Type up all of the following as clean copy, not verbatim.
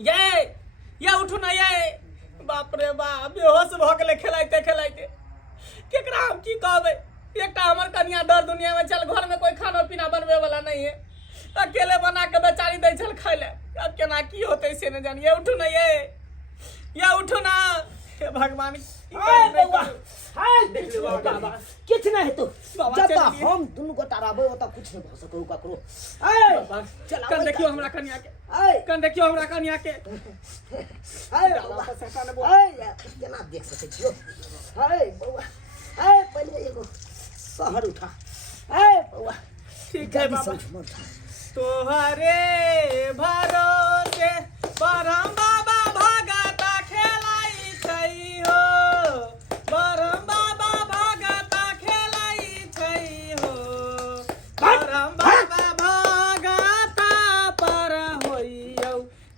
ये उठू ना ये बाप रे बाप बेहोश भ गेले खेलाइते खेलाइते केकरा हम की कहबे एकटा हमर कन्या डर दुनिया में चल घर में कोई खाना पीना बनवे वाला नहीं है अकेले बना के बेचारी दै छल खाइ ले अब केना की होतै से न जानिए उठू ना ये उठू ना हे भगवान बाबा किछ नहीं तो जब हम दुनु गोटा रहबे ओत कुछ नहीं भ सको ककरो चल कन देखियो हमरा कन्या के बाबा शैतान बोल केना देख सकै छियो बौआ पहिले एगो शहर उठा बौआ ठीक है बाबा तोहरे भरोसे परम बाबा भगता खेलाई छै हो परम बाबा भगता खेलाई छै हो परम बाबा भगता पर होइयौ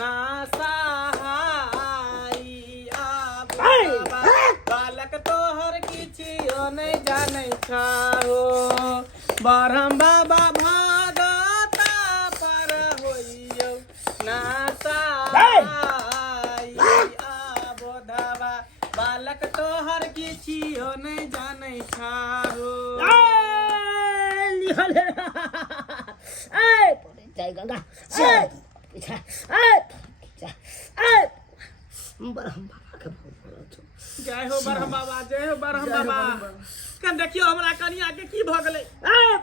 ना सहाय बाबा बालक तोहर किछियो नहीं जानै छहो परम बाबा बालक तोहर किछियो नहीं जानै छारो निहले जय गंगा पीछा बरहम बाबा के बहुत जय हो बरहम बाबा कन देखियो हमरा कनिया के की भ गेलै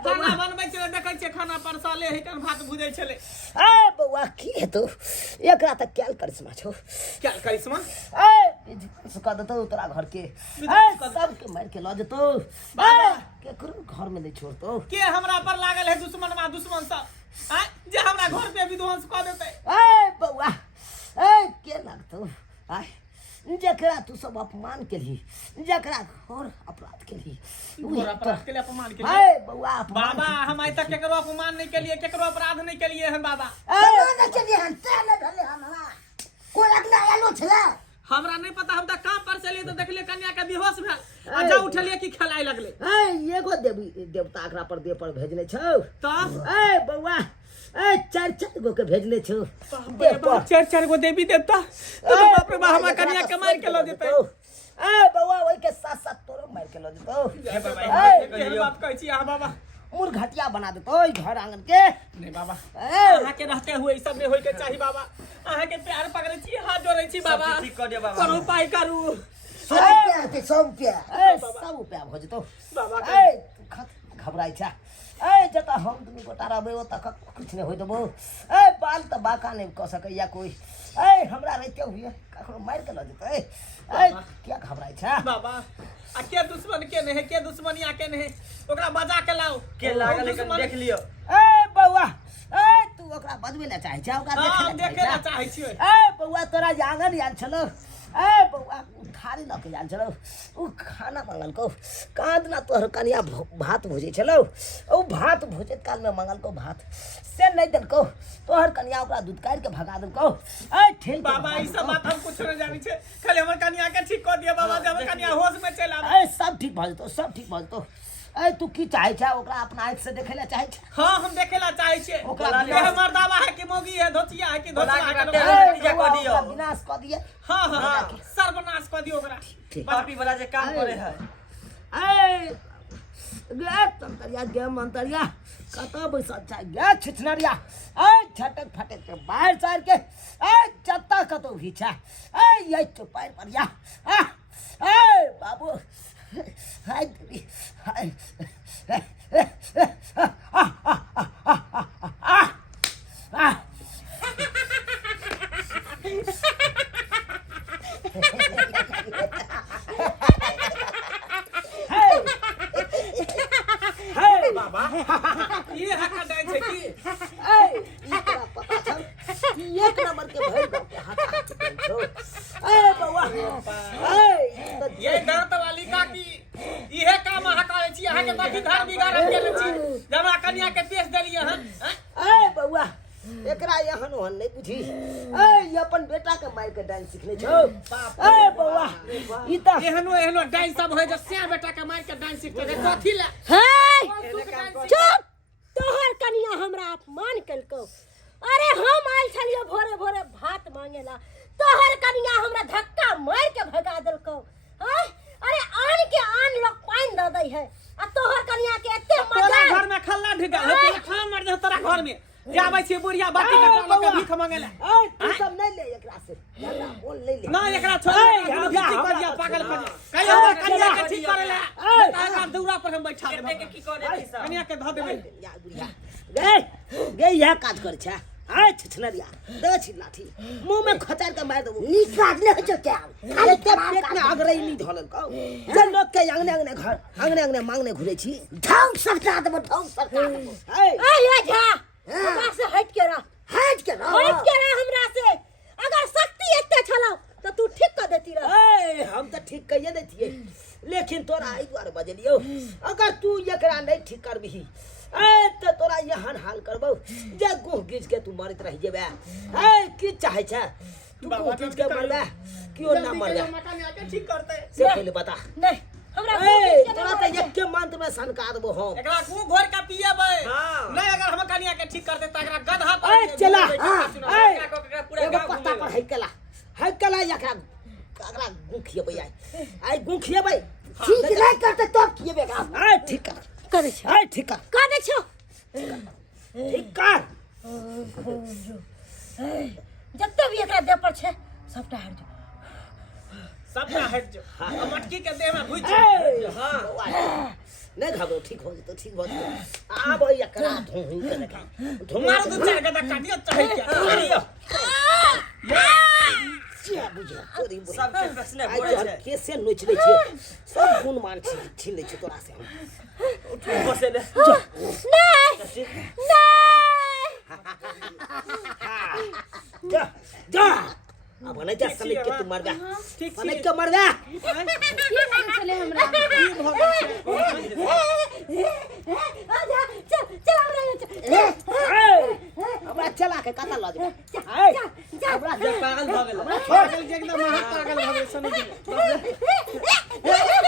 खाना बनबै छले देखै छै खाना परसाले है कन भात भुजै छले बौआ की हेतौ एकरा त क्या करिश्मा छौ क्या करिश्मा सुका देतौ तोरा घर के सब के मार के ल जतौ बाबा केकरो घर में नहीं छोड़तौ के हमरा पर लागल है दुश्मन सब जे हमरा घर पे विध्वंस क देतै बौआ के लागतौ जकरा तू सब अपमान केली जकरा घोर अपराध केली घोर अपराध के लिए अपमान केली बौआ बाबा हम आइ तक केकरो अपमान नहीं केलिए केकरो अपराध नहीं केलिए हन बाबा नहीं केलिए हन तेने धले हमरा कोई अगला आलो छला हमरा नहीं पता हम त काम पर चलिए तो देखलिए कन्या के बेहोश भेल आ जा उठलिए कि खेलाय लगले एगो देवी देवता एकरा पर देह पर भेजने छौ त बौआ चार गो के भेजने छौ चार गो देवी देवता तो बाप रे बाप हमरा कन्या के मार के ल जेतै बौआ ओइ के साथ साथ तोरो मार के ल जेतौ के बात कहै छी हां बाबा मुर घटिया बना देतौ घर आंगन के नहीं बाबा अहाँ के रहते हुए ई सब नहीं होय के चाहिए बाबा अहाँ के प्यार पकड़ै छी हाथ जोड़ै छी बाबा ठीक कर दे बाबा करू उपाय करू 100 रुपया सब रुपया भ जेतौ बाबा घबराई छा जता हम दुनु गोटा रहबै ओता कुछ नहीं होय देबो बाल त बाका नहीं क सकैया कोई हमरा रहते हुए ककरो मार के ल जेतै क्या घबराई छा बाबा आ के दुश्मन के नहीं है के दुश्मनिया के नहीं ओकरा बजा के लाओ के लागल देख लियो बौआ तू ओकरा बजबै ले चाहै छ ओकरा देखे ले चाहै छी बौआ तोरा जे आंगन आयल छलो बौआ थारी ल के आयल छलो उ खाना मंगल को कांद ना तोहर कनिया भात भुजै छलो ओ भात भुजैत काल में मंगल को भात से नहीं देल को तोहर कनिया ओकरा दूध काट के भगा देल को ठेल बाबा ई सब बात हम कुछ नहीं जानि छे खाली हमर कनिया के ठीक कर दिया बाबा जब कनिया होश में चल आवे सब ठीक भ जतो सब ठीक भ जतो तू की चाहे छ ओकरा अपना आंख से देखे ला चाहे छ हां हम देखे ला चाहे छे ओकरा हमर दावा है कि मोगी है धोतिया है कि धोतिया है क दियो विनाश क दिए हां सर्वनाश क दियो ओकरा पापी वाला जे काम करे है गे तंतरिया गे मंतरिया कत बैसा जा गे छिछनरिया झटक फटक के बाहर चार के जत्ता कतो भी छ ये तो पैर परिया बाबू हाय देवी हाय बाबा ये हका डाय छे की ई तोरा पता छ एक नंबर के भइल बाप के हाथ छो बौआ ये दर्द वाली का की इहे काम हकाए छी अहाँ के बाकी घर बिगाड़ के छी जमा कन्या के पेश देलिए हन बौआ एकरा यहन ओहन नहीं बुझी ये अपन बेटा के मार के डांस सीखने छो बौआ ई त एहनो डांस सब होय जे से बेटा के मार के डांस सीखते रे कथि ले चुप तोहर कनिया हमरा अपमान कलको अरे हम आयल छलियो भोरे भोरे भात मांगे कहेला तोहर कनिया हमरा धक्का मार के भगा देलको हैं अरे आन के आन लोग पानी द दई है आ तोहर कनिया के एते तोरा मजा घर में खल्ला ढिका है खान मार दे तोरा घर में जाबै छी बुढ़िया बाटी के भीख मांगेला ए तू सब नहीं ले एकरा से याला बोल ले ले ना एकरा छोड़ ठीक कर दिया पागल कर कहियो कन्या के ठीक करे ले ताका दौरा पर हम बैठा देबे के की करे छी सब कन्या के ध देबे या बुढ़िया गे यह काज कर छा आय छछनरिया दे छी लाठी मुंह में खचार के मार देबो नी काट ले हो क्या अरे ते पेट में आग रही नहीं धोलन को जे लोग के अंगने अंगने मांगने घुरे छी ढंग सकता देबो ढंग सकता देबो ए ये जा हमरा से हट के रह हमरा से अगर शक्ति एते छलो तो तू ठीक कर देती रह ए हम तो ठीक कहिए देतिए लेकिन तोरा आई द्वार बजलियो अगर तू एकरा नहीं ठीक करबही ए तो तोरा यहन हाल करबो जे गुह गिज के तू मरत रह जेबे ए की चाहे छ तू गुह गिज के मरबे क्यों ना मरबे मकान आके ठीक करते से पहले बता नहीं हमरा ए तोरा तो एक के मंत्र में सनका देबो हम एकरा को घोर का पिएबै नहीं अगर हम कन्या के ठीक करते त एकरा गधा पर ए चला एकरा पूरा एगो गांव पत्ता पर हैकला एकरा गुखिएबै आई गुखिएबै ठीक नहीं करते तब किएबे का ए ठीक कर करे छ ए ठीक कर कर दे छो ठीक कर जत्ते भी एकरा दे पर छे सबटा हट जा सबटा हट जो मटकी के देह में घुस ए हां नहीं घबरो ठीक हो जतो आब एकरा धुई के देखा मारो दो चार गदा काटियो चाहे क्या क्या बुझे तोरी बुझे सब के प्रश्न आज बोले हम छै कैसे नोच ले छिए सब गुण मान छीन ले छी तोरा से हम बसे ले नहीं जा जा अब नहीं जा समेट के तू मर जा ठीक समेट के मर जा ये मन चले हमरा आजा चल हमरा हमरा चला के कता ल जा हमरा जे पागल भ गेल पागल जे एकदम महा पागल भ गेल सुन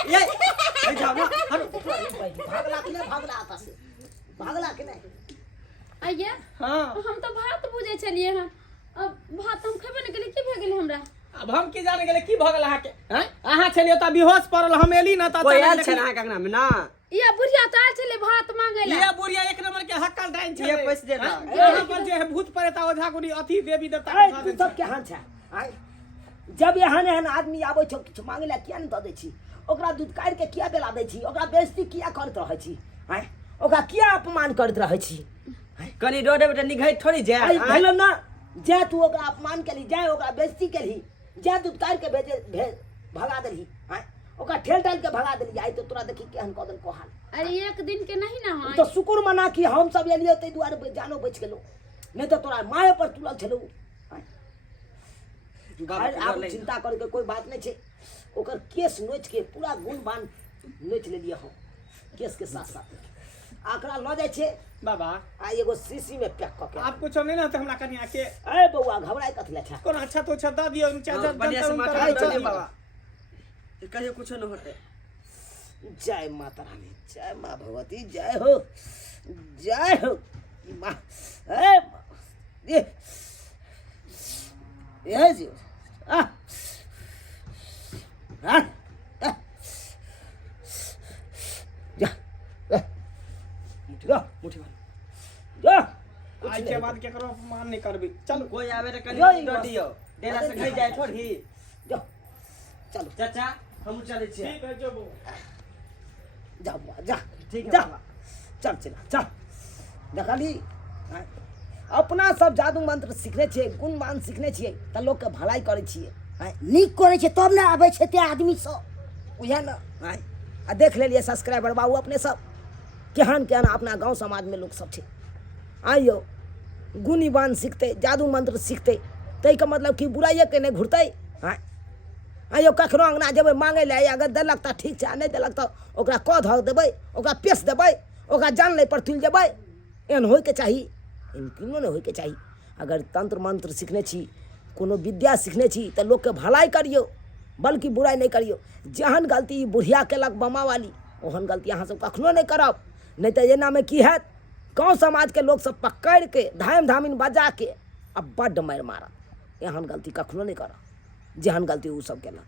ये जाओ ना भागला के नहीं आइए हां हम तो भात बुझे छलिए हन अब भात हम खेबे न गेले की भ गेले हमरा अब हम की जाने गेले की भ गेल अहाँ के हैं अहाँ छलियो त बेहोश पड़ल हम एली न त कोई आल छै ना कंगना में ना ये बुढ़िया तो आल छले भात मांगे ला ये बुढ़िया एक नंबर के हक्कल डाइन छे ये पैसे दे दा यहाँ पर जे है भूत प्रेत ओझा गुनी अथी देवी देवता ए तू सब के हां छ आय जब एहन एहन आदमी आबै छ किछ मांगे ला किया न द दै छी ओकरा दूध काट के किया बेला दै छी ओकरा बेइज्जती किया करत रहै छी आय ओकरा किया अपमान करत रहै छी कनी रोडे बेटा निघै थोड़ी जा आई भेलो ना जे तू ओकरा अपमान केली जाय ओकरा बेइज्जती केली जे दूध काट के भेज भगा देली आय ओकरा ठेल ठाल के भगा देली आई तो तोरा देखी केहन कदन को हाल अरे एक दिन के नहीं ना तो शुक्र मना कि हम सब एलियो तै दुआरे जानो बच गेलो नहीं तो तोरा माये पर तुलल छलो आप चिंता करे के कोई बात नहीं छे ओकर केस नोच के पूरा गुण बान नोच लेलिए हम केस के साथ साथ आकरा ल जाय छे बाबा आ एगो शीशी में पैक क के आप कुछ नहीं ना तो हमरा कन्या के ए बउआ घबराई कथले छा कोन अच्छा तो अच्छा द दियो चाचा बढ़िया से माथा आई दे चल बाबा कहियो कुछ न होते जय माता रानी जय माँ भगवती जय हो माँ ए ये जी आ आ जा जा मुठी मार जा आज के बाद केकरो अपमान नहीं करबी चल कोई आवे त यो, कनी दो दियो डेरा से खाई जाए थोड़ी जा चलो चाचा हम चले छी ठीक है जो बो जा बुआ जा ठीक है जा बाबा चल चला चल देखली अपना सब जादू मंत्र सीखने छिए गुण मान सीखने छिए त लोग के भलाई करे छिए नीक करे छे तब ना आबै छे ते आदमी सब उहे न आ देख लेलिए सब्सक्राइबर बाबू अपने सब केहन केहन अपना गांव समाज में लोग सब छे आइयो गुणी बान सीखते जादू मंत्र सीखते तै के मतलब कि बुराइए के नहीं घुरते आइयो कखनो अंगना जेबै मांगे ले अगर देलक त ठीक छै नहीं देलक त ओकरा क धक देबै ओकरा पेश देबै ओकरा जान ले पर तुल जेबै एहन होय के चाही किनो नहीं होय के चाही अगर तंत्र मंत्र सीखने छी कोनो विद्या सीखने छी त लोग के भलाई करियो बल्कि बुराई नहीं करियो जहन गलती बुढ़िया केलक बमा वाली ओहन गलती अहाँ सब कखनो नहीं करब नहीं तो एना में की हैत गाँव समाज के लोग सब पकड़ के धाम धामिन बजा के अब बड्ड मारि मारत एहन गलती कखनो नहीं कर जेहन गलती उ सब केला